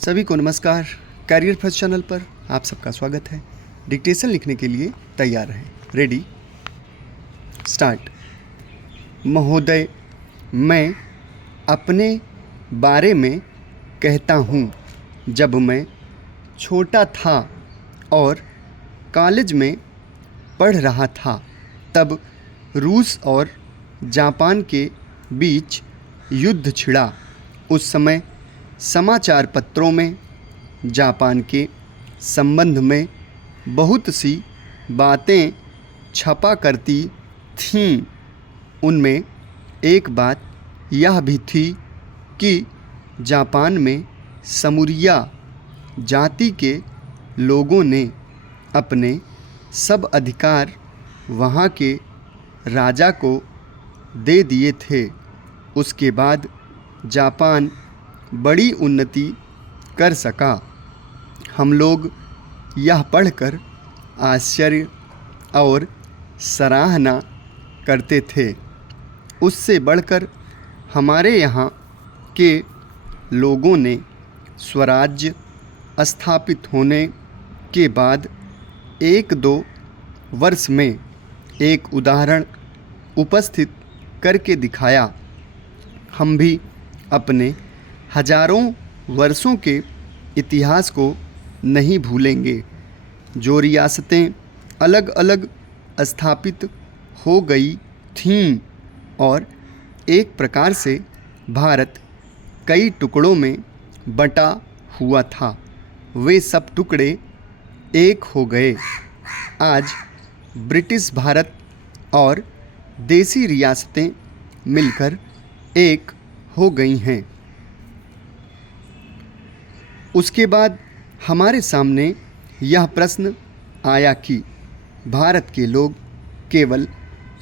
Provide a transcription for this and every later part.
सभी को नमस्कार। कैरियर फर्स्ट चैनल पर आप सबका स्वागत है। डिक्टेशन लिखने के लिए तैयार रहें। Ready, start. महोदय, मैं अपने बारे में कहता हूँ। जब मैं छोटा था और कॉलेज में पढ़ रहा था, तब रूस और जापान के बीच युद्ध छिड़ा। उस समय समाचार पत्रों में जापान के संबंध में बहुत सी बातें छपा करती थीं। उनमें एक बात यह भी थी कि जापान में समूरिया जाति के लोगों ने अपने सब अधिकार वहाँ के राजा को दे दिए थे। उसके बाद जापान बड़ी उन्नति कर सका। हम लोग यह पढ़कर आश्चर्य और सराहना करते थे। उससे बढ़कर हमारे यहाँ के लोगों ने स्वराज्य स्थापित होने के बाद 1-2 वर्ष में एक उदाहरण उपस्थित करके दिखाया। हम भी अपने हजारों वर्षों के इतिहास को नहीं भूलेंगे। जो रियासतें अलग अलग स्थापित हो गई थीं और एक प्रकार से भारत कई टुकड़ों में बटा हुआ था, वे सब टुकड़े एक हो गए। आज ब्रिटिश भारत और देसी रियासतें मिलकर एक हो गई हैं। उसके बाद हमारे सामने यह प्रश्न आया कि भारत के लोग केवल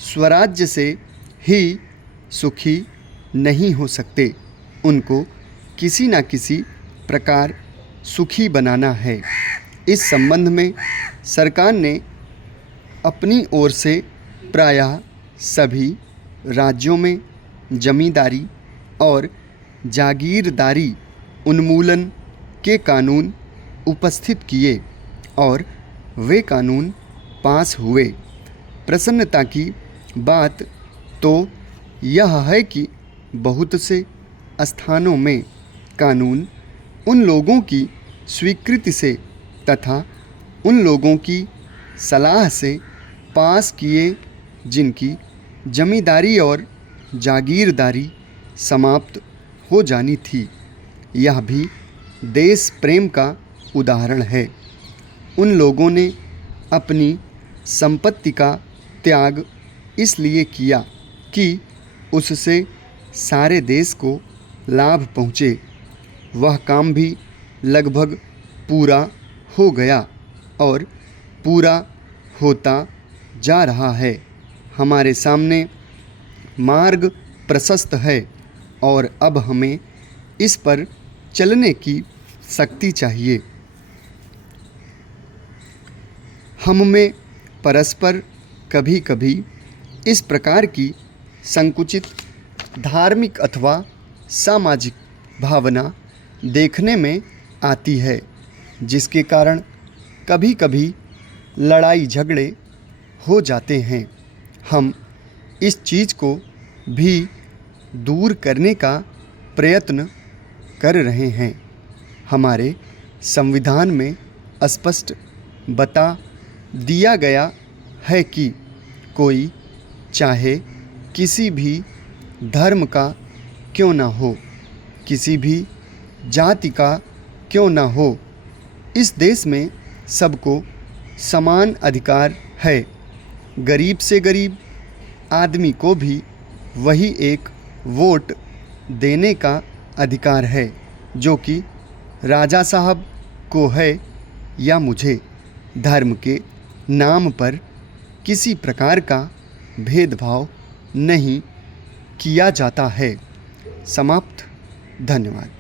स्वराज्य से ही सुखी नहीं हो सकते, उनको किसी न किसी प्रकार सुखी बनाना है। इस संबंध में सरकार ने अपनी ओर से प्रायः सभी राज्यों में जमींदारी और जागीरदारी उन्मूलन के कानून उपस्थित किए और वे कानून पास हुए। प्रसन्नता की बात तो यह है कि बहुत से स्थानों में कानून उन लोगों की स्वीकृति से तथा उन लोगों की सलाह से पास किए जिनकी जमींदारी और जागीरदारी समाप्त हो जानी थी। यह भी देश प्रेम का उदाहरण है। उन लोगों ने अपनी संपत्ति का त्याग इसलिए किया कि उससे सारे देश को लाभ पहुँचे। वह काम भी लगभग पूरा हो गया और पूरा होता जा रहा है। हमारे सामने मार्ग प्रशस्त है और अब हमें इस पर चलने की शक्ति चाहिए। हम में परस्पर कभी कभी इस प्रकार की संकुचित धार्मिक अथवा सामाजिक भावना देखने में आती है, जिसके कारण कभी कभी लड़ाई झगड़े हो जाते हैं। हम इस चीज़ को भी दूर करने का प्रयत्न कर रहे हैं। हमारे संविधान में स्पष्ट बता दिया गया है कि कोई चाहे किसी भी धर्म का क्यों ना हो, किसी भी जाति का क्यों ना हो, इस देश में सबको समान अधिकार है। गरीब से गरीब आदमी को भी वही एक वोट देने का अधिकार है, जो कि राजा साहब को है या मुझे। धर्म के नाम पर किसी प्रकार का भेदभाव नहीं किया जाता है। समाप्त। धन्यवाद।